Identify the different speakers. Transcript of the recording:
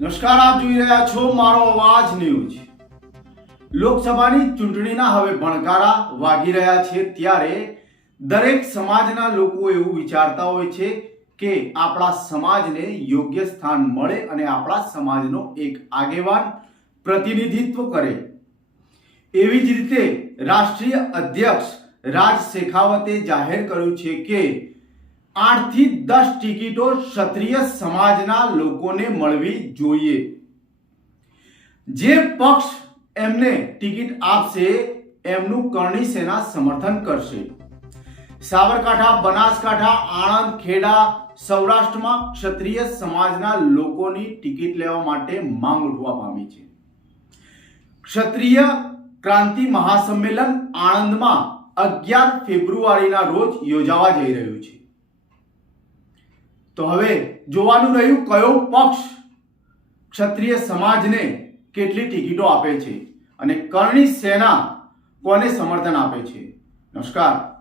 Speaker 1: નમસ્કાર, આપ જોઈ રહ્યા છો મારો અવાજ ન્યૂઝ. લોકસભાની ચૂંટણીના હવે ભણકારા વાગી રહ્યા છે ત્યારે દરેક સમાજના લોકો એવું વિચારતા હોય છે કે આપણા સમાજને યોગ્ય સ્થાન મળે અને આપણા સમાજનો એક આગેવાન પ્રતિનિધિત્વ કરે. એવી જ રીતે રાષ્ટ્રીય અધ્યક્ષ રાજ શેખાવતે જાહેર કર્યું છે કે આઠથી દસ ટિકિટો ક્ષત્રિય સમાજના લોકોને મળવી જોઈએ. જે પક્ષ એમને ટિકિટ આપશે, એમનું કરણી સેના સમર્થન કરશે. સાબરકાંઠા બનાસકાંઠા, આણંદ, ખેડા, સૌરાષ્ટ્રમાં ક્ષત્રિય સમાજના લોકોની ટિકિટ લેવા માટે માંગ ઉઠવા પામી છે. ક્ષત્રિય ક્રાંતિ મહાસંમેલન આણંદમાં અગિયાર ફેબ્રુઆરીના રોજ યોજાવા જઈ રહ્યું છે. તો હવે જોવાનું રહ્યું કયો પક્ષ ક્ષત્રિય સમાજને કેટલી ટિકિટો આપે છે અને કરણી સેના કોને સમર્થન આપે છે? નમસ્કાર.